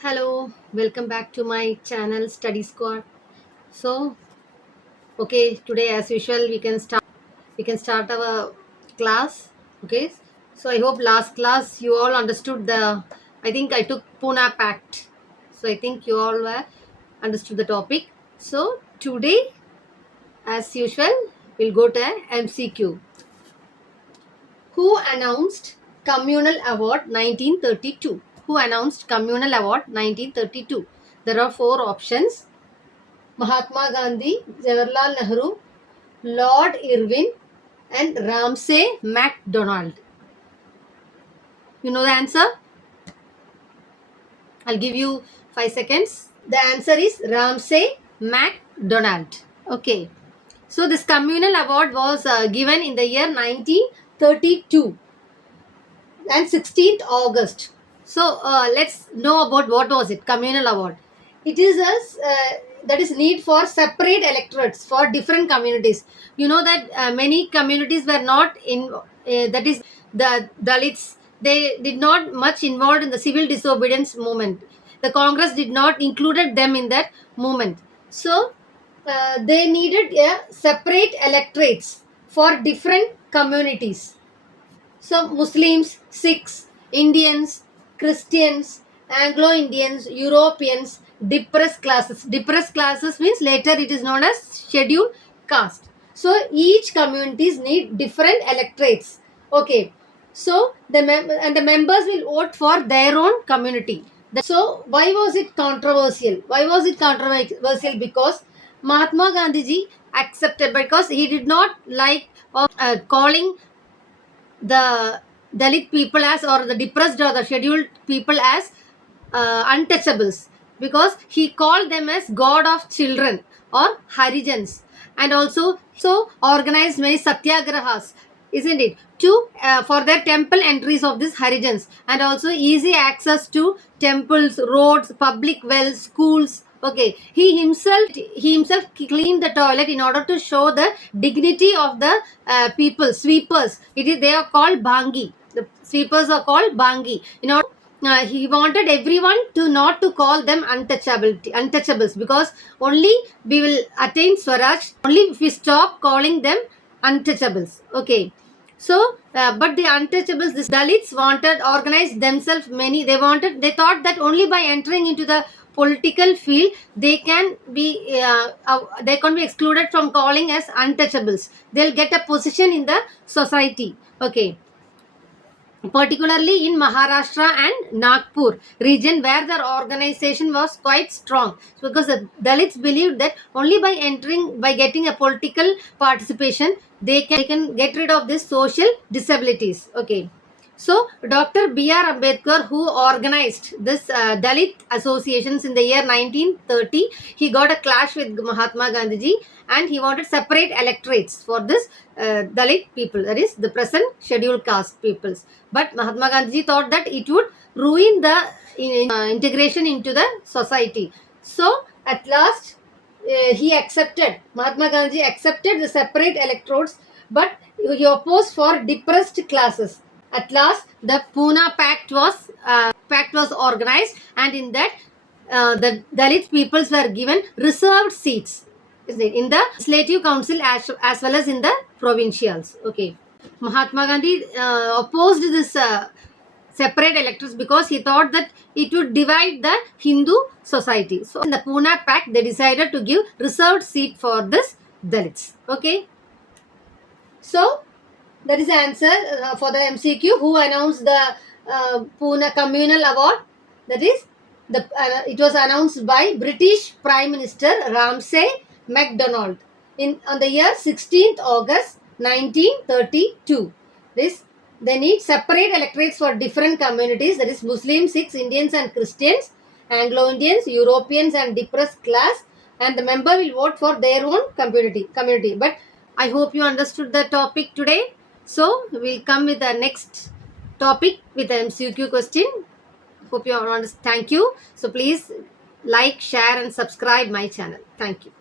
Hello, welcome back to my channel Study Squad. So, okay, today as usual we can start our class. Okay, so I hope last class you all understood the. I think I took Pune Pact, so I think you all were understood the topic. So today, as usual, we'll go to MCQ. Who announced Communal Award 1932? Who announced Communal Award 1932? There are four options: Mahatma Gandhi, Jawaharlal Nehru, Lord Irwin, and Ramsay MacDonald. You know the answer? I'll give you 5 seconds. The answer is Ramsay MacDonald. Okay. So this communal award was given in the year 1932 and 16th August. So let's know about what was it, communal award. It is that is need for separate electorates for different communities. You know that many communities were not in, that is the Dalits, they did not much involved in the civil disobedience movement. The Congress did not included them in that movement. So they needed separate electorates for different communities. So Muslims, Sikhs, Indians, Christians, Anglo-Indians, Europeans, depressed classes. Depressed classes means later it is known as scheduled caste. So each communities need different electorates. Okay. So the members will vote for their own community. So why was it controversial? Why was it controversial? Because Mahatma Gandhi accepted, because he did not like of calling the Dalit people as, or the depressed or the scheduled people as untouchables, because he called them as god of children or Harijans, and also so organized many satyagrahas, isn't it, to for their temple entries of these Harijans, and also easy access to temples, roads, public wells, schools. Okay, he himself cleaned the toilet in order to show the dignity of the people, sweepers. They are called bangi. The sweepers are called bangi. He wanted everyone to not to call them untouchables, because only we will attain Swaraj only if we stop calling them untouchables. Okay. So, but the untouchables, this Dalits wanted organized themselves. They thought that only by entering into the political field they can be excluded from calling as untouchables. They'll get a position in the society. Okay, particularly in Maharashtra and Nagpur region, where their organization was quite strong, because the Dalits believed that only by getting a political participation they can get rid of this social disabilities. Okay. So, Dr. B.R. Ambedkar, who organized this Dalit associations in the year 1930, he got a clash with Mahatma Gandhi, and he wanted separate electorates for this Dalit people, that is the present scheduled caste peoples. But Mahatma Gandhi thought that it would ruin the integration into the society. So, at last, Mahatma Gandhi accepted the separate electrodes, but he opposed for depressed classes. At last, the Pune Pact was organized, and in that, the Dalit peoples were given reserved seats in the legislative council as well as in the provincials. Okay, Mahatma Gandhi opposed this separate electors, because he thought that it would divide the Hindu society. So in the Pune Pact, they decided to give reserved seat for this Dalits. Okay, so that is the answer for the MCQ. Who announced the Pune Communal Award? That is, it was announced by British Prime Minister Ramsay MacDonald on the year 16th August 1932. They need separate electorates for different communities, that is Muslims, Sikhs, Indians and Christians, Anglo-Indians, Europeans and depressed class, and the member will vote for their own community. But I hope you understood the topic today. So we'll come with the next topic with the MCQ question. Hope you all understand. Thank you. So please like, share and subscribe my channel. Thank you.